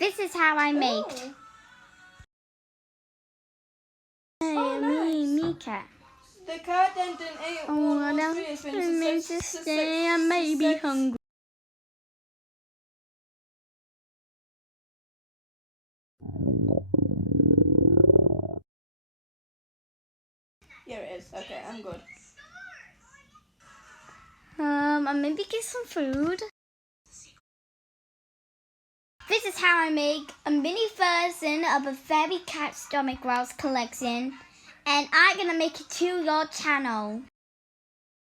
This is how I make. Me cat. The cat then didn't eat all I the don't sweets when mean she to said- stay. I may be hungry. Here it is. Okay, I'm good. I maybe get some food. This is how I make a mini version of a fairy cat stomach growls collection, and I'm gonna make it to your channel.